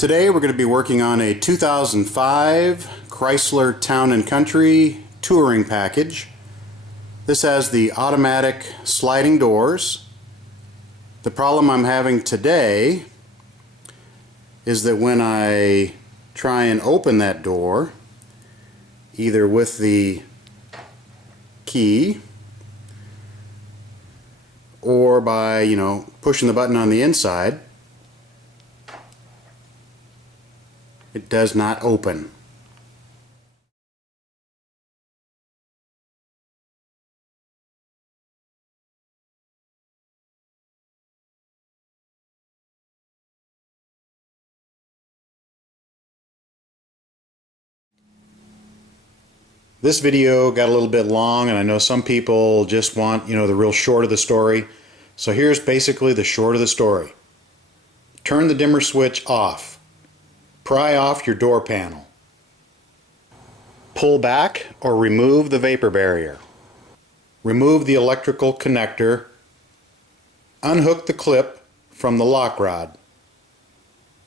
Today we're going to be working on a 2005 Chrysler Town & Country touring package. This has the automatic sliding doors. The problem I'm having today is that when I try and open that door, either with the key or by, pushing the button on the inside, it does not open. This video got a little bit long, and I know some people just want, the real short of the story. So here's basically the short of the story. Turn the dimmer switch off. Pry off your door panel. Pull back or remove the vapor barrier. Remove the electrical connector. Unhook the clip from the lock rod.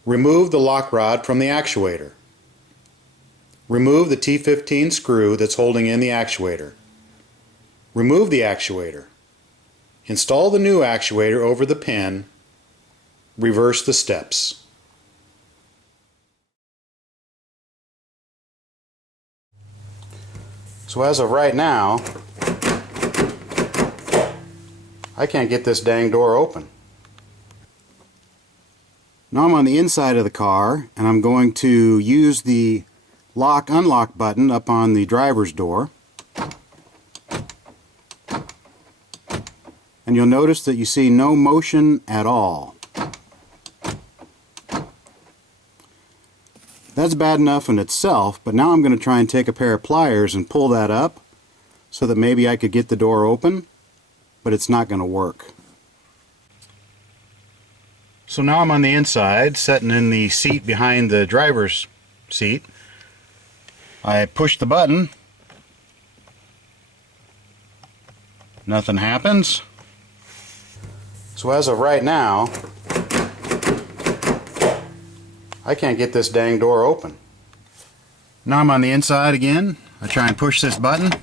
Remove the lock rod from the actuator. Remove the T15 screw that's holding in the actuator. Remove the actuator. Install the new actuator over the pin. Reverse the steps. So as of right now, I can't get this dang door open. Now I'm on the inside of the car, and I'm going to use the lock-unlock button up on the driver's door. And you'll notice that you see no motion at all. That's bad enough in itself, but now I'm going to try and take a pair of pliers and pull that up so that maybe I could get the door open, but it's not going to work. So now I'm on the inside, sitting in the seat behind the driver's seat. I push the button. Nothing happens. So as of right now, I can't get this dang door open. Now I'm on the inside again. I try and push this button,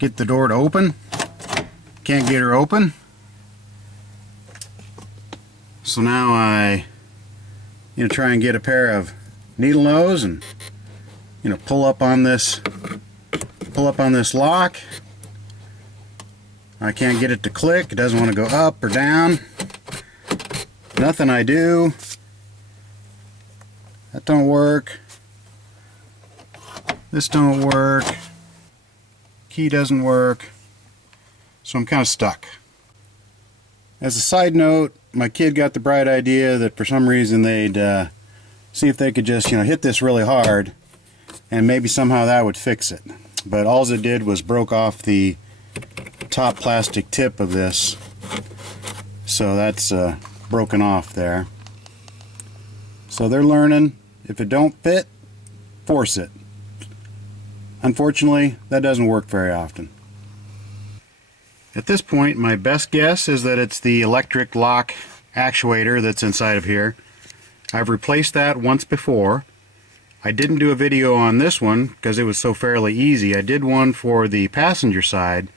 get the door to open. Can't get her open. So now I try and get a pair of needle nose and pull up on this lock. I can't get it to click. It doesn't want to go up or down. Nothing I do. That don't work. This don't work. Key doesn't work. So I'm kind of stuck. As a side note, my kid got the bright idea that for some reason they'd see if they could just hit this really hard, and maybe somehow that would fix it. But all it did was broke off the top plastic tip of this, so that's broken off there. So they're learning, if it don't fit, force it. Unfortunately, that doesn't work very often. At this point, my best guess is that it's the electric lock actuator that's inside of here. I've replaced that once before. I didn't do a video on this one because it was so fairly easy. I did one for the passenger side,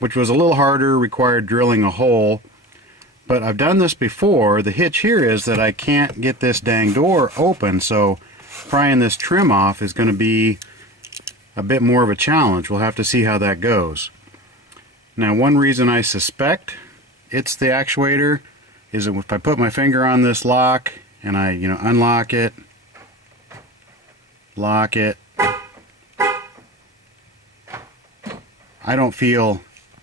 which was a little harder, required drilling a hole. But I've done this before. The hitch here is that I can't get this dang door open, so prying this trim off is going to be a bit more of a challenge. We'll have to see how that goes. Now, one reason I suspect it's the actuator is that if I put my finger on this lock and I, unlock it, lock it, I don't feel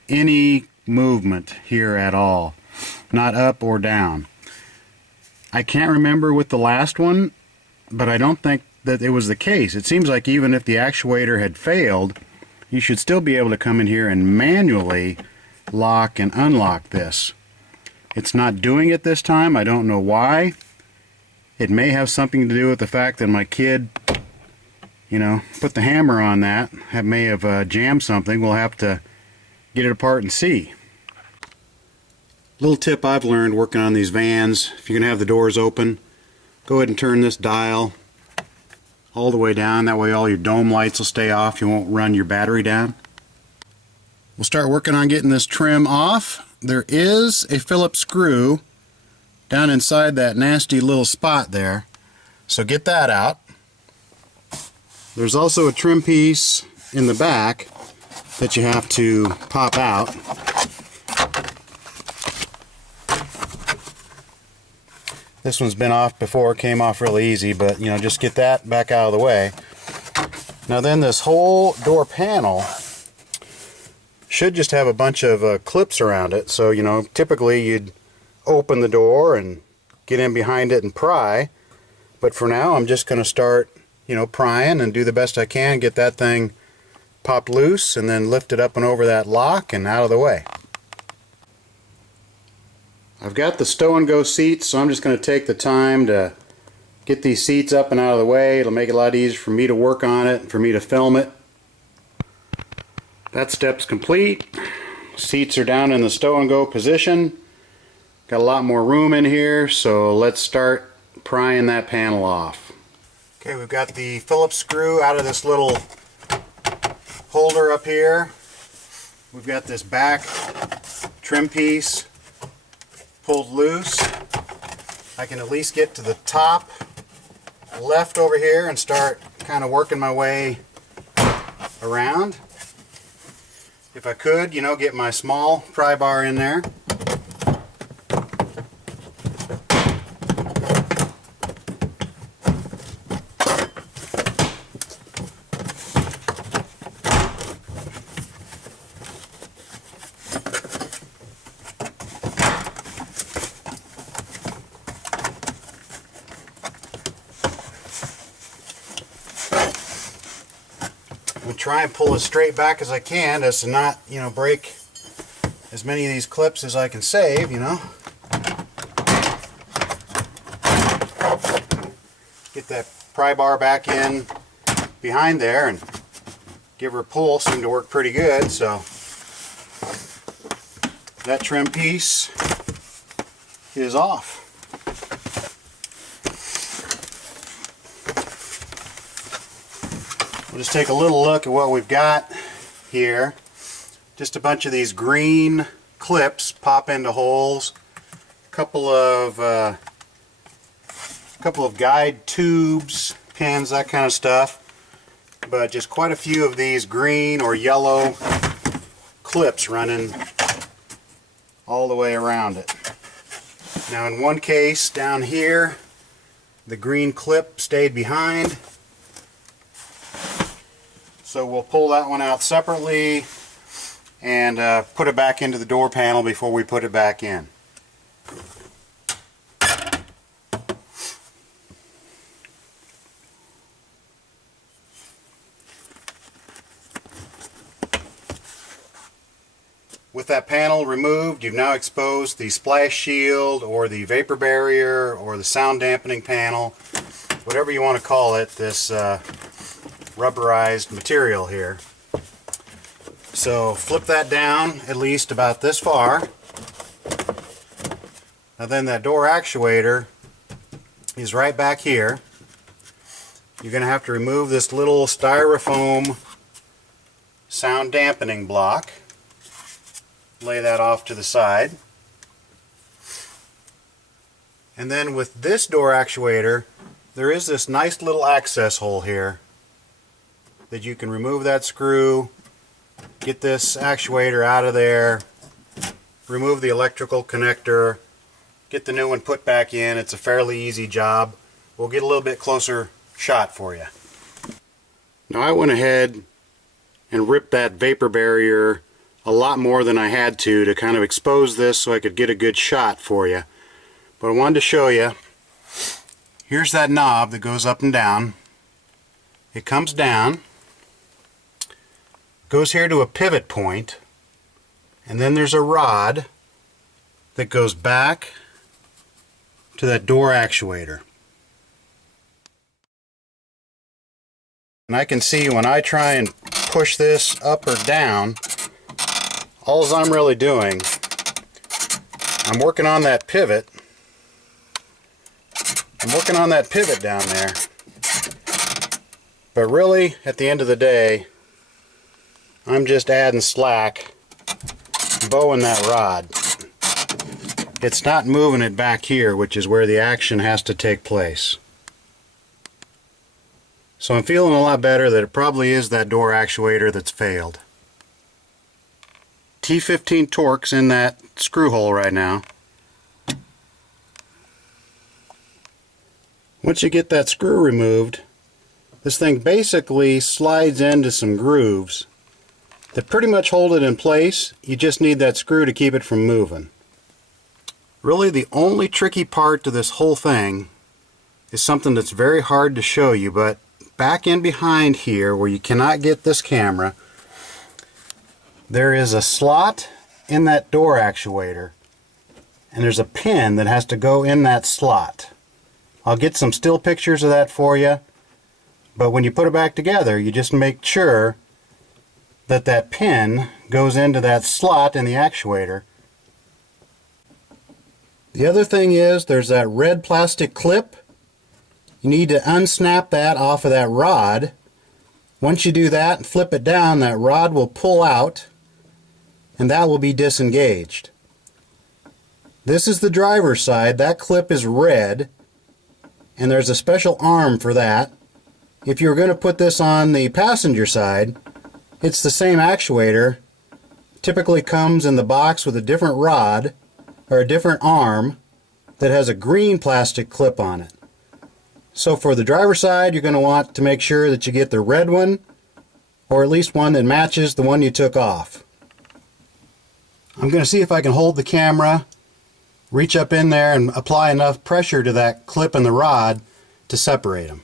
any movement here at all. Not up or down. I can't remember with the last one, but I don't think that it was the case. It seems like even if the actuator had failed, you should still be able to come in here and manually lock and unlock this. It's not doing it this time. I don't know why. It may have something to do with the fact that my kid, put the hammer on that. That may have jammed something. We'll have to get it apart and see. Little tip I've learned working on these vans, if you're going to have the doors open, go ahead and turn this dial all the way down. That way all your dome lights will stay off. You won't run your battery down. We'll start working on getting this trim off. There is a Phillips screw down inside that nasty little spot there, so get that out. There's also a trim piece in the back that you have to pop out. This one's been off before, came off really easy, but you know, just get that back out of the way. Now then, this whole door panel should just have a bunch of clips around it. So you know, typically you'd open the door and get in behind it and pry, but for now I'm just going to start, you know, prying and do the best I can, get that thing popped loose and then lift it up and over that lock and out of the way. I've got the stow and go seats, so I'm just going to take the time to get these seats up and out of the way. It'll make it a lot easier for me to work on it and for me to film it. That step's complete. Seats are down in the stow and go position. Got a lot more room in here, so let's start prying that panel off. Okay, we've got the Phillips screw out of this little holder up here. We've got this back trim piece pulled loose. I can at least get to the top left over here and start kind of working my way around. If I could, you know, get my small pry bar in there. Try and pull as straight back as I can as to not, you know, break as many of these clips as I can save, you know. Get that pry bar back in behind there and give her a pull. Seemed to work pretty good, so that trim piece is off. We'll just take a little look at what we've got here. Just a bunch of these green clips pop into holes. A couple of guide tubes, pins, that kind of stuff. But just quite a few of these green or yellow clips running all the way around it. Now in one case down here, the green clip stayed behind. So we'll pull that one out separately and put it back into the door panel before we put it back in. With that panel removed, you've now exposed the splash shield or the vapor barrier or the sound dampening panel, whatever you want to call it, this rubberized material here. So flip that down at least about this far. Now then, that door actuator is right back here. You're going to have to remove this little styrofoam sound dampening block. Lay that off to the side. And then with this door actuator, there is this nice little access hole here that you can remove that screw, get this actuator out of there, remove the electrical connector, get the new one put back in. It's a fairly easy job. We'll get a little bit closer shot for you. Now I went ahead and ripped that vapor barrier a lot more than I had to kind of expose this so I could get a good shot for you. But I wanted to show you, here's that knob that goes up and down. It comes down, goes here to a pivot point, and then there's a rod that goes back to that door actuator. And I can see when I try and push this up or down, all I'm really doing, I'm working on that pivot I'm working on that pivot down there. But really, at the end of the day, I'm just adding slack, bowing that rod. It's not moving it back here, which is where the action has to take place. So I'm feeling a lot better that it probably is that door actuator that's failed. T15 Torque's in that screw hole right now. Once you get that screw removed, this thing basically slides into some grooves that pretty much hold it in place. You just need that screw to keep it from moving. Really, the only tricky part to this whole thing is something that's very hard to show you, but back in behind here where you cannot get this camera, there is a slot in that door actuator, and there's a pin that has to go in that slot. I'll get some still pictures of that for you, but when you put it back together, you just make sure that that pin goes into that slot in the actuator. The other thing is, there's that red plastic clip. You need to unsnap that off of that rod. Once you do that and flip it down, that rod will pull out and that will be disengaged. This is the driver's side. That clip is red and there's a special arm for that. If you're going to put this on the passenger side, it's the same actuator. Typically comes in the box with a different rod or a different arm that has a green plastic clip on it. So for the driver's side, you're going to want to make sure that you get the red one, or at least one that matches the one you took off. I'm going to see if I can hold the camera, reach up in there and apply enough pressure to that clip in the rod to separate them.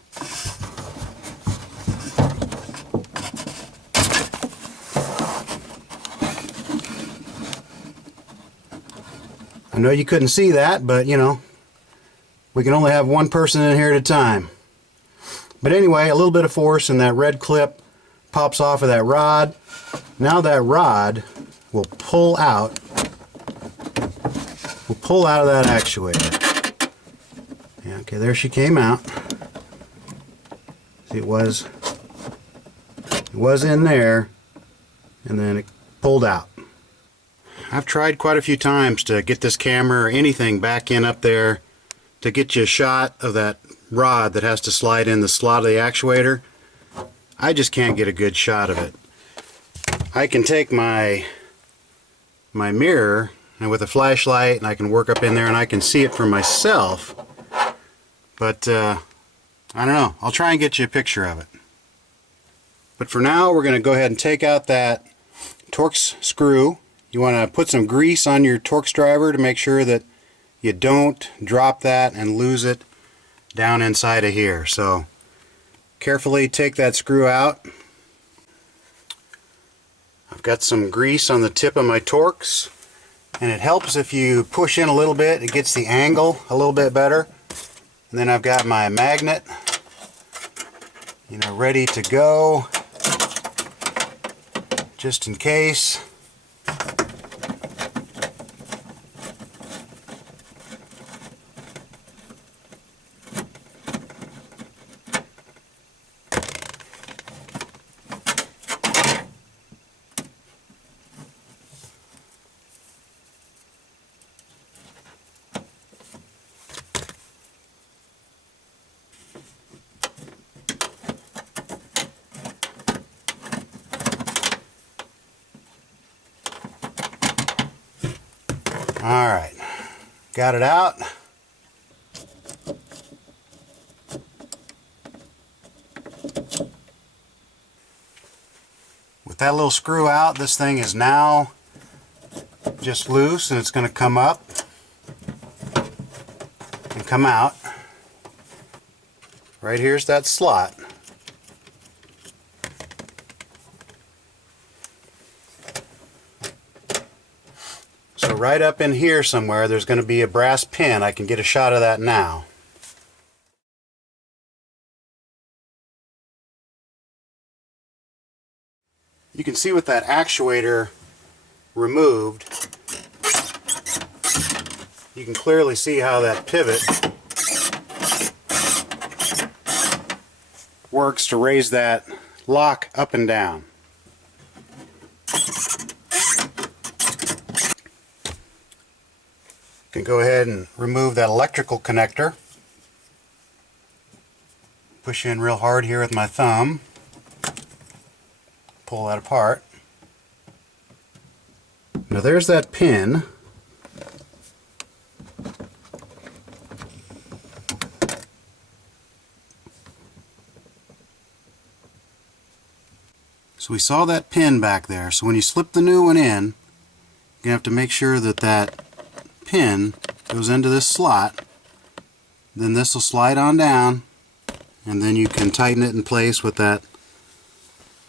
I know you couldn't see that, but you know, we can only have one person in here at a time. But anyway, a little bit of force and that red clip pops off of that rod. Now that rod will pull out of that actuator. Yeah, okay, there she came out. See, it was in there and then it pulled out. I've tried quite a few times to get this camera or anything back in up there to get you a shot of that rod that has to slide in the slot of the actuator. I just can't get a good shot of it. I can take my mirror and with a flashlight and I can work up in there and I can see it for myself, but I don't know. I'll try and get you a picture of it. But for now, we're going to go ahead and take out that Torx screw. You want to put some grease on your Torx driver to make sure that you don't drop that and lose it down inside of here. So carefully take that screw out. I've got some grease on the tip of my Torx, and it helps if you push in a little bit. It gets the angle a little bit better. And then I've got my magnet, you know, ready to go just in case. Alright, got it out. With that little screw out, this thing is now just loose and it's going to come up and come out. Right here's that slot. So right up in here somewhere there's going to be a brass pin. I can get a shot of that now. You can see with that actuator removed, you can clearly see how that pivot works to raise that lock up and down. You can go ahead and remove that electrical connector. Push in real hard here with my thumb. Pull that apart. Now there's that pin. So we saw that pin back there. So when you slip the new one in, you have to make sure that that pin goes into this slot. Then this will slide on down, and then you can tighten it in place with that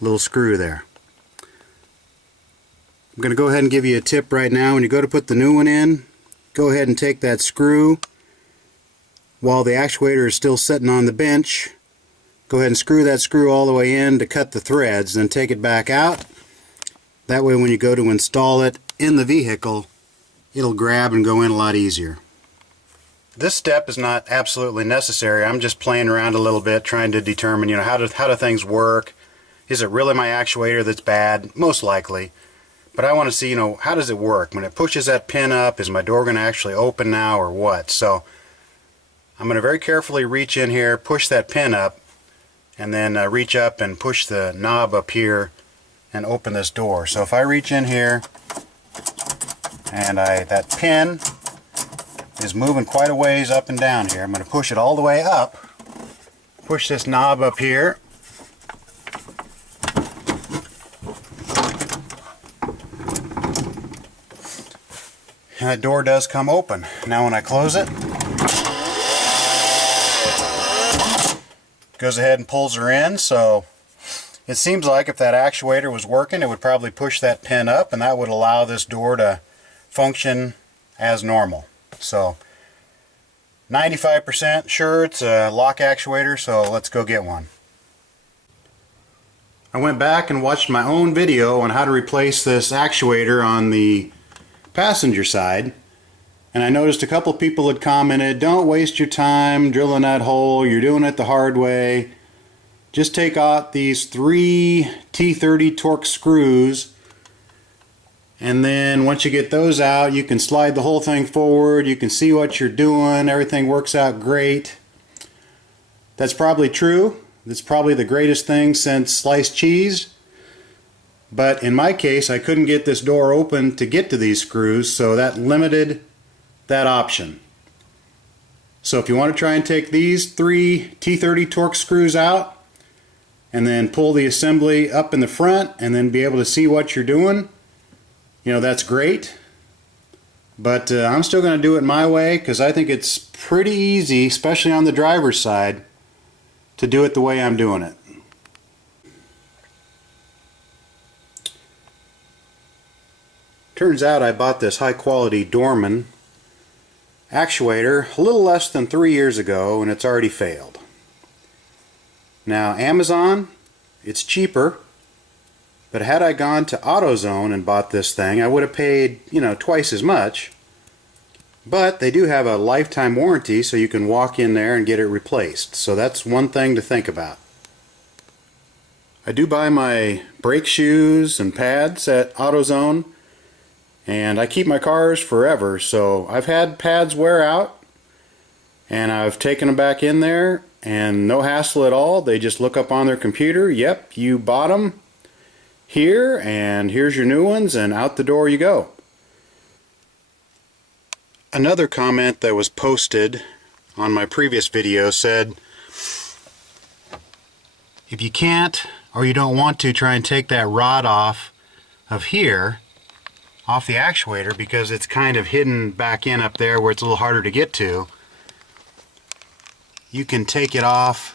little screw there. I'm going to go ahead and give you a tip right now. When you go to put the new one in, go ahead and take that screw while the actuator is still sitting on the bench. Go ahead and screw that screw all the way in to cut the threads, then take it back out. That way when you go to install it in the vehicle, it'll grab and go in a lot easier. This step is not absolutely necessary. I'm just playing around a little bit, trying to determine, how do things work? Is it really my actuator that's bad? Most likely. But I want to see, how does it work? When it pushes that pin up, is my door going to actually open now or what? So I'm going to very carefully reach in here, push that pin up, and then reach up and push the knob up here and open this door. So if I reach in here and that pin is moving quite a ways up and down here, I'm going to push it all the way up, push this knob up here, and that door does come open. Now when I close it, goes ahead and pulls her in. So it seems like if that actuator was working, it would probably push that pin up, and that would allow this door to function as normal. So 95% sure it's a lock actuator, so let's go get one. I went back and watched my own video on how to replace this actuator on the passenger side, and I noticed a couple people had commented, don't waste your time drilling that hole, you're doing it the hard way. Just take out these 3 T30 Torx screws, and then once you get those out, you can slide the whole thing forward, you can see what you're doing, everything works out great. That's probably true. That's probably the greatest thing since sliced cheese. But in my case, I couldn't get this door open to get to these screws, so that limited that option. So if you want to try and take these 3 T30 Torx screws out and then pull the assembly up in the front and then be able to see what you're doing, that's great. But I'm still going to do it my way because I think it's pretty easy, especially on the driver's side, to do it the way I'm doing it. Turns out I bought this high quality Dorman actuator a little less than 3 years ago, and it's already failed. Now Amazon, it's cheaper, but had I gone to AutoZone and bought this thing, I would have paid, twice as much. But they do have a lifetime warranty, so you can walk in there and get it replaced. So that's one thing to think about. I do buy my brake shoes and pads at AutoZone, and I keep my cars forever, so I've had pads wear out, and I've taken them back in there, and no hassle at all. They just look up on their computer, yep, you bought them here, and here's your new ones, and out the door you go. Another comment that was posted on my previous video said, if you can't or you don't want to try and take that rod off of here, off the actuator, because it's kind of hidden back in up there where it's a little harder to get to, you can take it off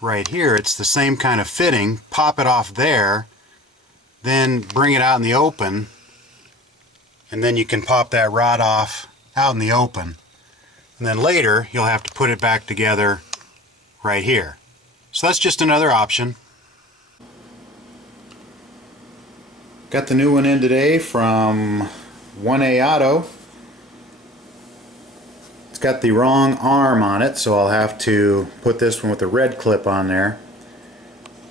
right here. It's the same kind of fitting. Pop it off there, then bring it out in the open, and then you can pop that rod off out in the open. And then later you'll have to put it back together right here. So that's just another option. Got the new one in today from 1A Auto. It's got the wrong arm on it, so I'll have to put this one with the red clip on there.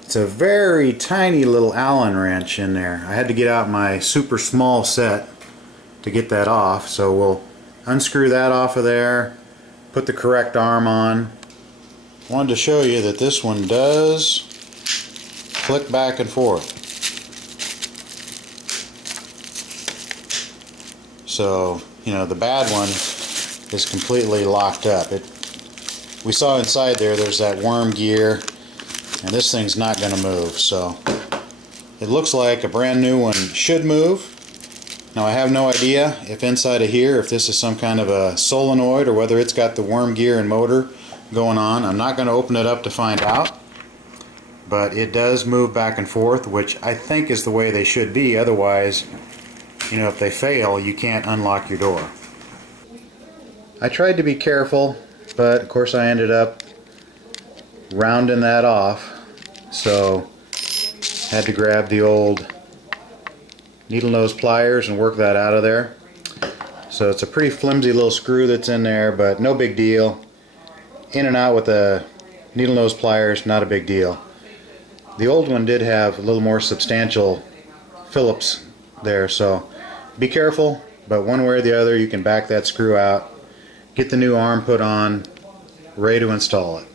It's a very tiny little Allen wrench in there. I had to get out my super small set to get that off, so we'll unscrew that off of there, put the correct arm on. Wanted to show you that this one does click back and forth. So, you know, the bad one is completely locked up. We saw inside there's that worm gear, and this thing's not going to move. So it looks like a brand new one should move. Now I have no idea if inside of here, if this is some kind of a solenoid or whether it's got the worm gear and motor going on. I'm not going to open it up to find out, but it does move back and forth, which I think is the way they should be. Otherwise, you know, if they fail, you can't unlock your door. I tried to be careful, but of course I ended up rounding that off, so had to grab the old needle nose pliers and work that out of there. So it's a pretty flimsy little screw that's in there, but no big deal. In and out with the needle nose pliers, not a big deal. The old one did have a little more substantial Phillips there, so be careful, but one way or the other you can back that screw out, get the new arm put on, ready to install it.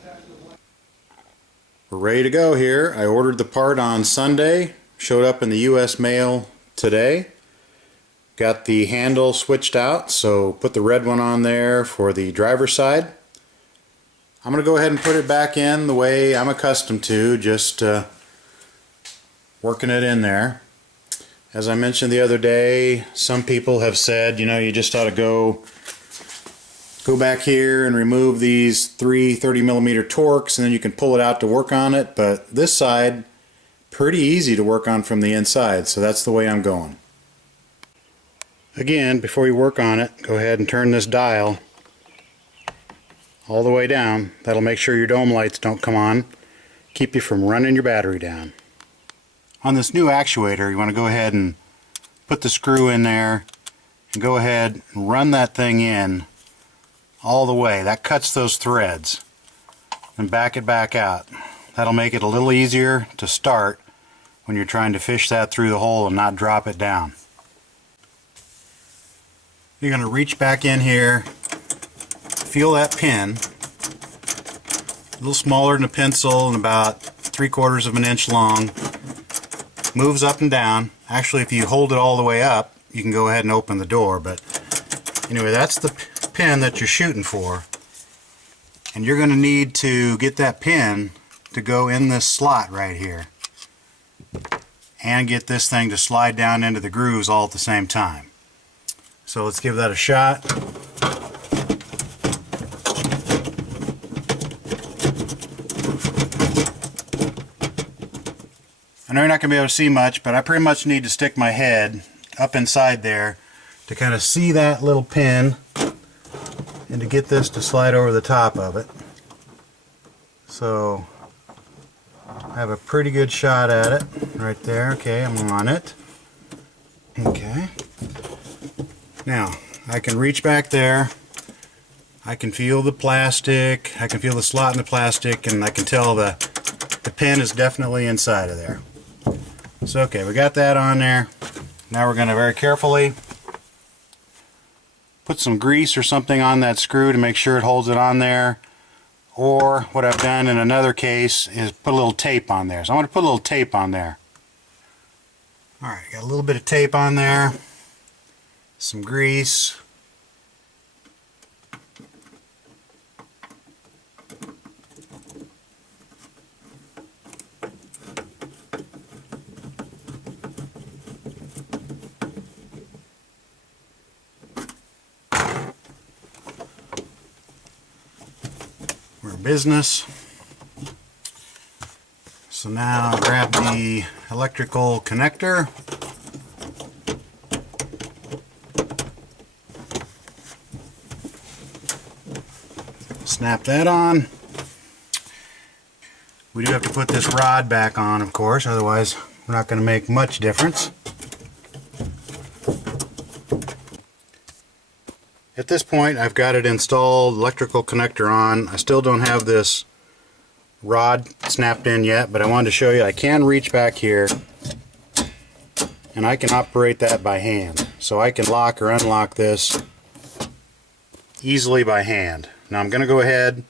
We're ready to go here. I ordered the part on Sunday, showed up in the US mail today. Got the handle switched out, so put the red one on there for the driver's side. I'm going to go ahead and put it back in the way I'm accustomed to, just working it in there. As I mentioned the other day, some people have said, you know, you just ought to go back here and remove these 3 30mm Torx, and then you can pull it out to work on it. But this side, pretty easy to work on from the inside, so that's the way I'm going. Again, before you work on it, go ahead and turn this dial all the way down. That'll make sure your dome lights don't come on, keep you from running your battery down. On this new actuator, you want to go ahead and put the screw in there and go ahead and run that thing in all the way. That cuts those threads, and back it back out. That'll make it a little easier to start when you're trying to fish that through the hole and not drop it down. You're going to reach back in here, feel that pin, a little smaller than a pencil and about 3/4 of an inch long, moves up and down. Actually, if you hold it all the way up, you can go ahead and open the door, but anyway, that's the pin that you're shooting for, and you're going to need to get that pin to go in this slot right here and get this thing to slide down into the grooves all at the same time. So let's give that a shot. I know you're not going to be able to see much, but I pretty much need to stick my head up inside there to kind of see that little pin and to get this to slide over the top of it. So I have a pretty good shot at it right there. Okay, I'm on it. Okay. Now I can reach back there. I can feel the plastic. I can feel the slot in the plastic, and I can tell the pin is definitely inside of there. So okay, we got that on there. Now we're going to very carefully put some grease or something on that screw to make sure it holds it on there. Or what I've done in another case is put a little tape on there. So I'm going to put a little tape on there. Alright, got a little bit of tape on there. Some grease. We're business. So now grab the electrical connector. Snap that on. We do have to put this rod back on, of course, otherwise we're not going to make much difference. At this point I've got it installed, electrical connector on. I still don't have this rod snapped in yet, but I wanted to show you I can reach back here and I can operate that by hand. So I can lock or unlock this easily by hand. Now I'm going to go ahead,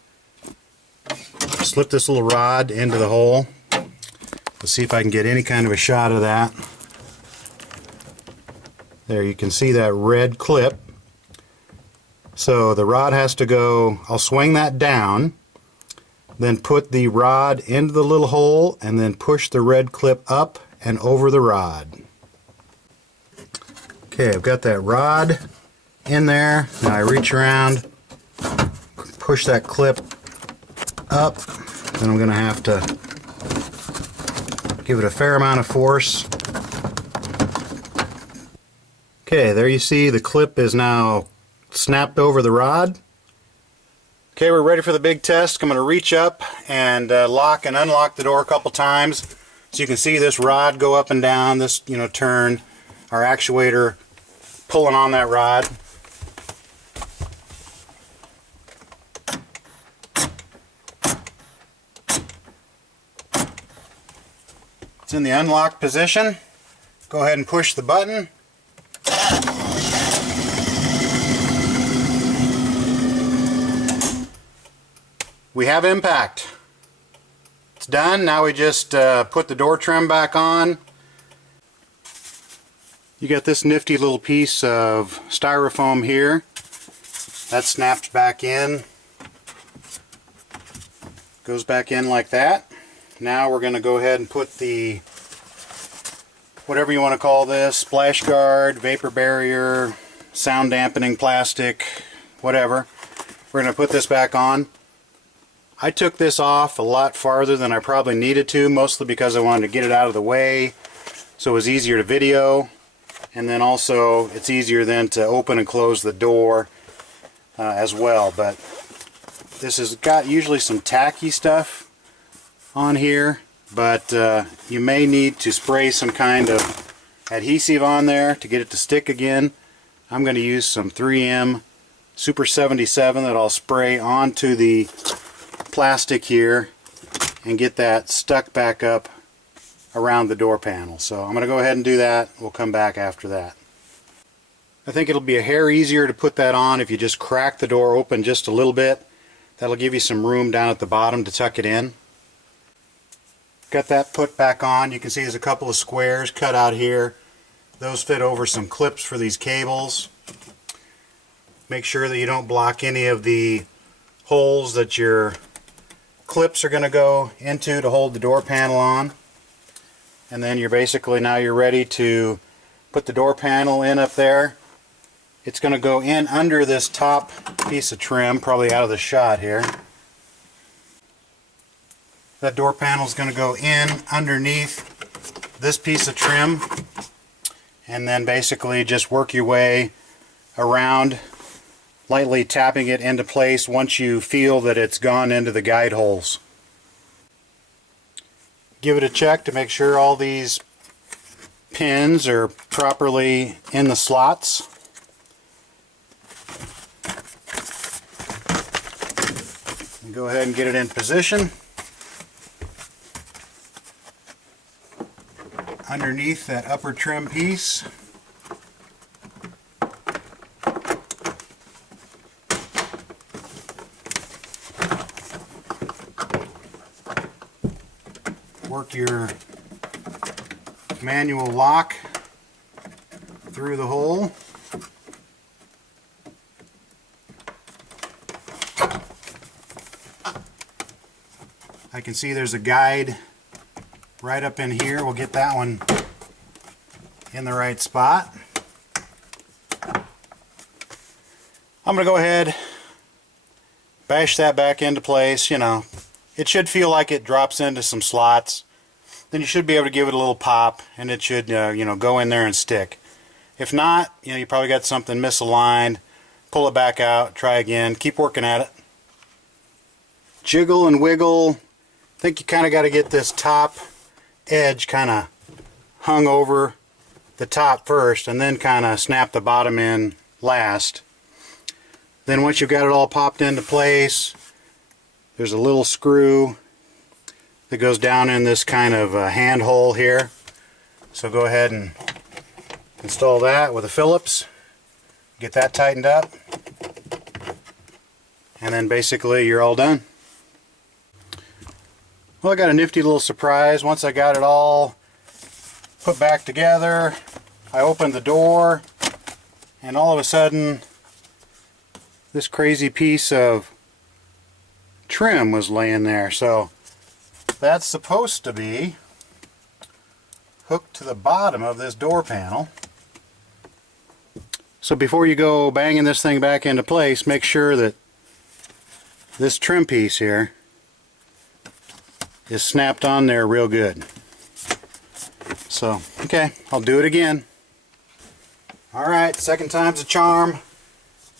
slip this little rod into the hole. Let's see if I can get any kind of a shot of that. There, you can see that red clip. So the rod has to go, I'll swing that down, then put the rod into the little hole, and then push the red clip up and over the rod. Okay, I've got that rod in there. Now I reach around, push that clip up, then I'm going to have to give it a fair amount of force. Okay, there you see the clip is now snapped over the rod. Okay, we're ready for the big test. I'm going to reach up and lock and unlock the door a couple times. So you can see this rod go up and down, this turn, our actuator pulling on that rod. It's in the unlocked position. Go ahead and push the button. We have impact. It's done. Now we just put the door trim back on. You got this nifty little piece of styrofoam here. That snaps back in. Goes back in like that. Now we're going to go ahead and put the, whatever you want to call this, splash guard, vapor barrier, sound dampening plastic, whatever. We're going to put this back on. I took this off a lot farther than I probably needed to, mostly because I wanted to get it out of the way so it was easier to video, and then also it's easier then to open and close the door as well. But this has got usually some tacky stuff on here, but you may need to spray some kind of adhesive on there to get it to stick again. I'm going to use some 3M Super 77 that I'll spray onto the plastic here and get that stuck back up around the door panel. So I'm going to go ahead and do that. We'll come back after that. I think it'll be a hair easier to put that on if you just crack the door open just a little bit. That'll give you some room down at the bottom to tuck it in. Got that put back on. You can see there's a couple of squares cut out here. Those fit over some clips for these cables. Make sure that you don't block any of the holes that your clips are going to go into to hold the door panel on. And then you're basically, now you're ready to put the door panel in up there. It's going to go in under this top piece of trim, probably out of the shot here. That door panel is going to go in underneath this piece of trim, and then basically just work your way around, lightly tapping it into place once you feel that it's gone into the guide holes. Give it a check to make sure all these pins are properly in the slots. And go ahead and get it in position. Underneath that upper trim piece. Work your manual lock through the hole. I can see there's a guide right up in here. We'll get that one in the right spot. I'm going to go ahead, bash that back into place. It should feel like it drops into some slots. Then you should be able to give it a little pop, and it should go in there and stick. If not, you probably got something misaligned. Pull it back out, try again, keep working at it. Jiggle and wiggle. I think you kind of got to get this top edge kind of hung over the top first, and then kind of snap the bottom in last. Then once you've got it all popped into place, there's a little screw that goes down in this kind of hand hole here. So go ahead and install that with a Phillips. Get that tightened up. And then basically you're all done. Well, I got a nifty little surprise. Once I got it all put back together, I opened the door, and all of a sudden this crazy piece of trim was laying there. So that's supposed to be hooked to the bottom of this door panel. So before you go banging this thing back into place, make sure that this trim piece here is snapped on there real good. So, okay, I'll do it again. Alright, second time's a charm.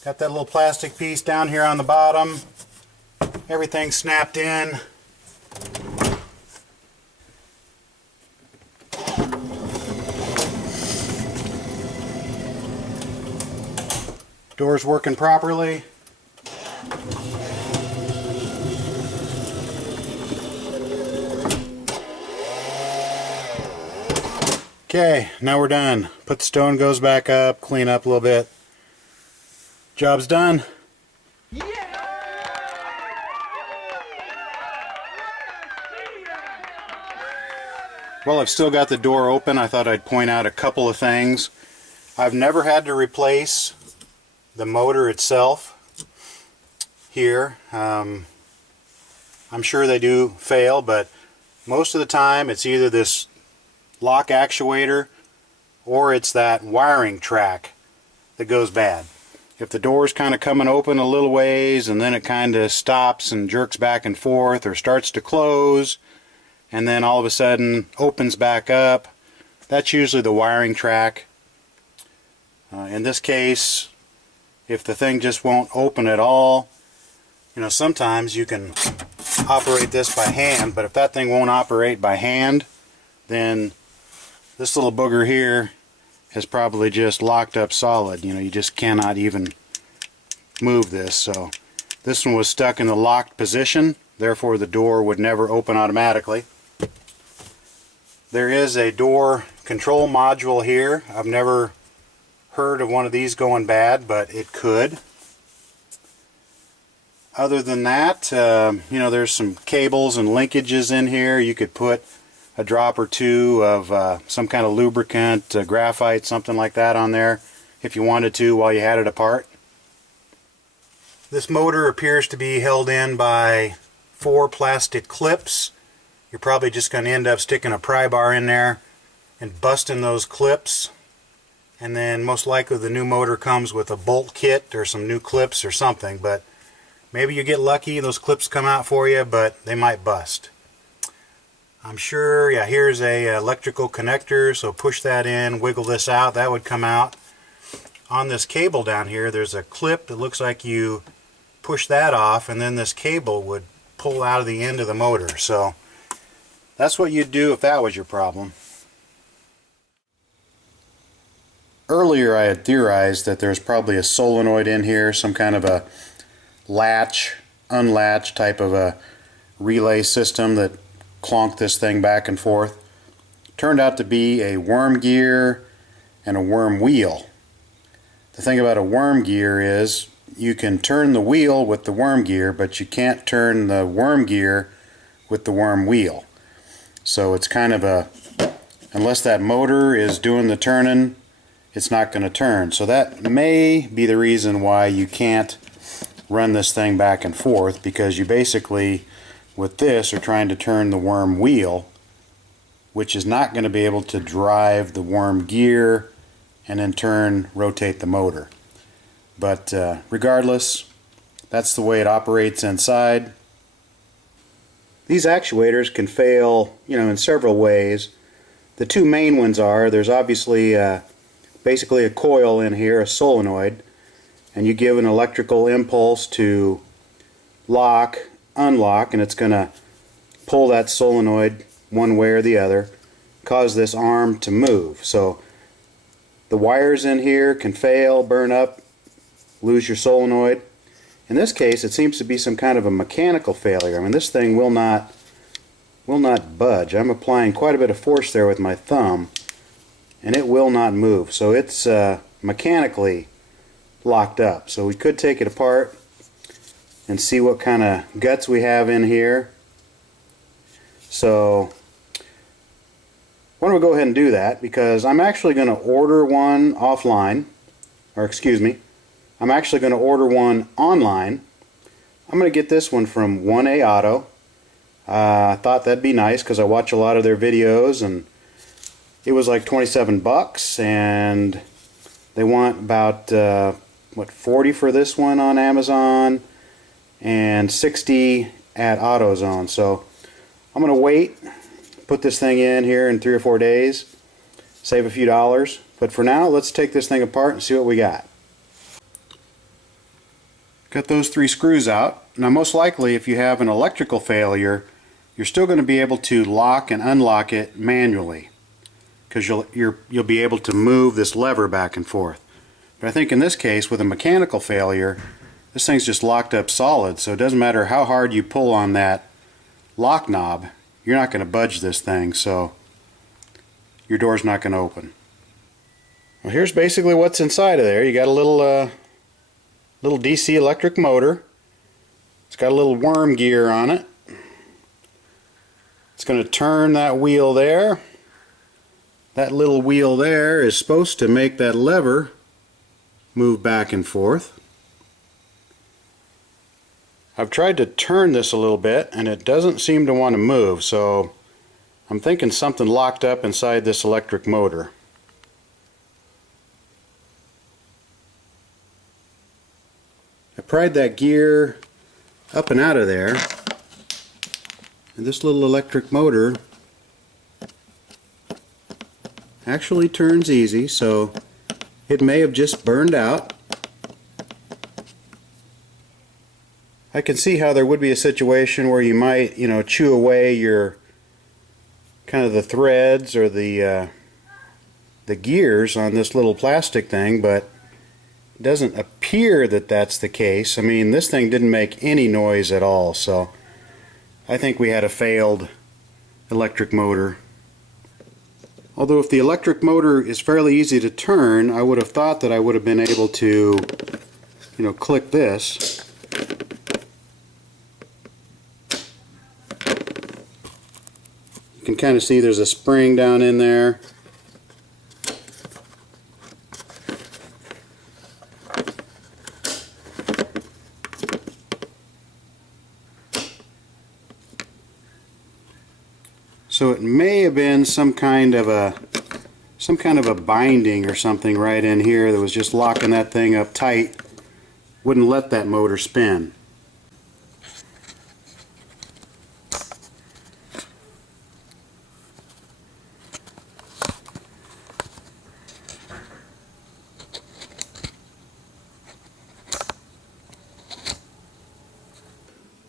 Got that little plastic piece down here on the bottom. Everything snapped in. Door's working properly. Okay, now we're done. Put the stone goes back up, clean up a little bit. Job's done. Well, I've still got the door open. I thought I'd point out a couple of things. I've never had to replace the motor itself here. I'm sure they do fail, but most of the time it's either this lock actuator or it's that wiring track that goes bad. If the door's kind of coming open a little ways and then it kind of stops and jerks back and forth, or starts to close and then all of a sudden opens back up, that's usually the wiring track. In this case, if the thing just won't open at all, you know, sometimes you can operate this by hand, but if that thing won't operate by hand, then this little booger here is probably just locked up solid. You know, you just cannot even move this. So this one was stuck in the locked position, therefore the door would never open automatically. There is a door control module here. I've never heard of one of these going bad, but it could. Other than that, you know, there's some cables and linkages in here. You could put a drop or two of some kind of lubricant, graphite, something like that on there if you wanted to while you had it apart. This motor appears to be held in by 4 plastic clips. You're probably just going to end up sticking a pry bar in there and busting those clips. And then most likely the new motor comes with a bolt kit or some new clips or something, but maybe you get lucky, those clips come out for you, but they might bust. I'm sure, yeah, here's a electrical connector, so push that in, wiggle this out, that would come out. On this cable down here, there's a clip that looks like you push that off, and then this cable would pull out of the end of the motor. So that's what you'd do if that was your problem. Earlier I had theorized that there's probably a solenoid in here, some kind of a latch, unlatch type of a relay system that clonked this thing back and forth. Turned out to be a worm gear and a worm wheel. The thing about a worm gear is you can turn the wheel with the worm gear, but you can't turn the worm gear with the worm wheel. So it's kind of a, unless that motor is doing the turning, it's not going to turn. So that may be the reason why you can't run this thing back and forth, because you basically with this are trying to turn the worm wheel, which is not going to be able to drive the worm gear and in turn rotate the motor. But regardless, that's the way it operates inside. These actuators can fail, you know, in several ways. The two main ones are, there's obviously basically a coil in here, a solenoid, and you give an electrical impulse to lock, unlock, and it's going to pull that solenoid one way or the other, cause this arm to move. So the wires in here can fail, burn up, lose your solenoid. In this case, it seems to be some kind of a mechanical failure. I mean, this thing will not budge. I'm applying quite a bit of force there with my thumb, and it will not move. So it's mechanically locked up. So we could take it apart and see what kind of guts we have in here. So why don't we go ahead and do that, because I'm actually going to order one offline, or excuse me, I'm actually going to order one online. I'm going to get this one from 1A Auto. I thought that'd be nice because I watch a lot of their videos, and it was like 27 bucks, and they want about what, 40 for this one on Amazon and 60 at AutoZone. So I'm going to wait, put this thing in here in 3 or 4 days, save a few dollars. But for now, let's take this thing apart and see what we got. Got those 3 screws out. Now, most likely, if you have an electrical failure, you're still going to be able to lock and unlock it manually, because you'll be able to move this lever back and forth. But I think in this case, with a mechanical failure, this thing's just locked up solid, so it doesn't matter how hard you pull on that lock knob, you're not going to budge this thing, so your door's not going to open. Well, here's basically what's inside of there. You got a little DC electric motor. It's got a little worm gear on it. It's going to turn that wheel there. That little wheel there is supposed to make that lever move back and forth. I've tried to turn this a little bit and it doesn't seem to want to move, so I'm thinking something locked up inside this electric motor. I pried that gear up and out of there, and this little electric motor actually turns easy, so it may have just burned out. I can see how there would be a situation where you might, chew away your kind of the threads or the gears on this little plastic thing, but it doesn't appear that that's the case. I mean, this thing didn't make any noise at all, so I think we had a failed electric motor. Although if the electric motor is fairly easy to turn, I would have thought that I would have been able to, click this. You can kind of see there's a spring down in there. So it may have been some kind of a binding or something right in here that was just locking that thing up tight, wouldn't let that motor spin.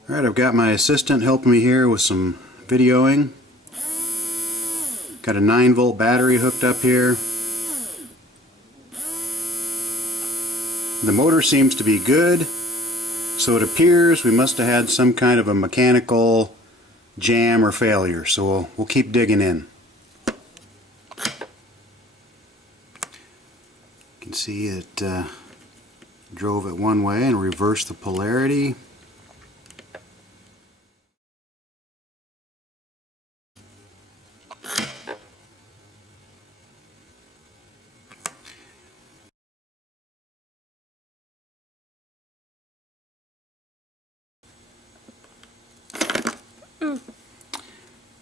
Alright, I've got my assistant helping me here with some videoing. Got a 9-volt battery hooked up here. The motor seems to be good, so it appears we must have had some kind of a mechanical jam or failure, so we'll keep digging in. You can see it drove it one way and reversed the polarity.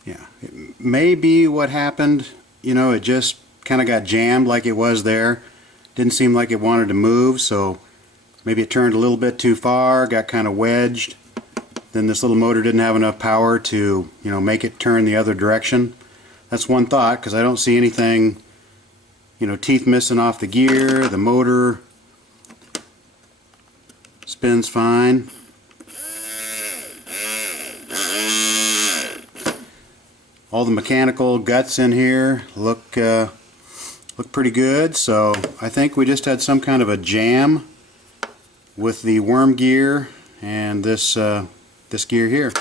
Yeah, it may be what happened, it just kind of got jammed like it was there. Didn't seem like it wanted to move, so maybe it turned a little bit too far, got kind of wedged. Then this little motor didn't have enough power to, make it turn the other direction. That's one thought, because I don't see anything, teeth missing off the gear. The motor spins fine. All the mechanical guts in here look pretty good, so I think we just had some kind of a jam with the worm gear and this this gear here.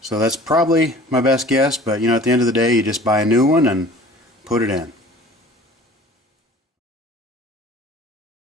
So that's probably my best guess, but you know, at the end of the day, you just buy a new one and put it in.